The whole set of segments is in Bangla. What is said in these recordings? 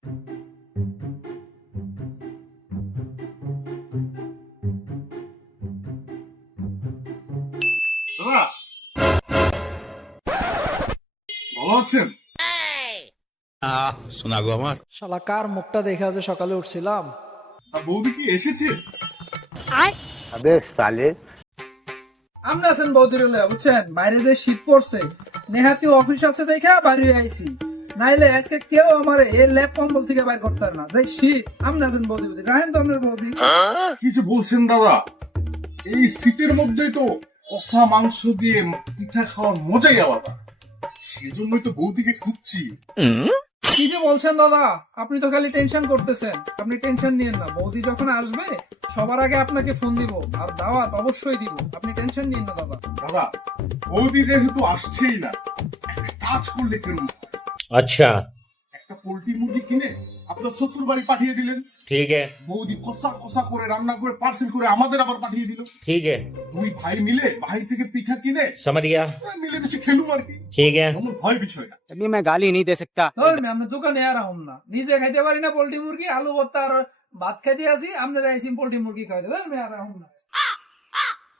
দাদা ভালো আছেন? শোনা গো আমার শালা কার মুখটা দেখে আজ সকালে উঠছিলাম। বৌদি কি এসেছে? अबे साले আমরা আছেন বৌদির হলে বুঝছেন, বাইরে যে শীত পড়ছে, নেহাতি অফিস আছে দেখা বাড়ি আইছি, নাইলে আজকে কেউ আমার এই ল্যাপ কম্বল থেকে বাইর করতে পারে না। যাই শীত আমরা আছেন বৌদি বৌদি রাহেন তো আপনার বৌদি। কিছু বলছেন দাদা? এই শীতের মধ্যেই তো কষা মাংস দিয়ে পিঠা খাওয়ার মজাই আলাদা, সেজন্যই তো বৌদিকে খুঁজছি। কি যে বলছেন দাদা, আপনি তো খালি টেনশন করতেছেন। আপনি টেনশন নিয়েন না, বৌদি যখন আসবে সবার আগে আপনাকে ফোন দিব আর দাওয়াত অবশ্যই দিব। আপনি টেনশন নিয়েন না দাদা। দাদা বৌদি যেহেতু আসছেই না, একটা কাজ করলে কেমন হয়? अच्छा একটা পোল্ট্রি মুরগি কিনে আপনার শ্বশুর বাড়ি পাঠিয়ে দিলেন, ठीक है বৌদি কষা কষা করে রান্না করে পার্সেল করে আমাদের আবার পাঠিয়ে দিল। ठीक है দুই ভাই মিলে বাইরে থেকে পিঠা কিনে समझ गया মিলেমিশে খেলুম আর কি। ठीक है এমন হয় বিষয়টা। अभी मैं गाली नहीं दे सकता। আমি দোকানে আর আহম না, নিজে খাইতে পারি না পোল্ট্রি মুরগি, আলু ভর্তা আর ভাত খাইতে আসি, আপনারা আইসি পোল্ট্রি মুরগি খাইতে। আমি আর আহম না।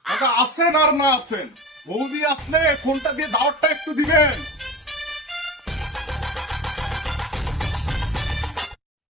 দাদা আসেন আর না আসেন, বৌদি আসলে ফোনটা দিয়ে দাওয়াতটা একটু দিবেন।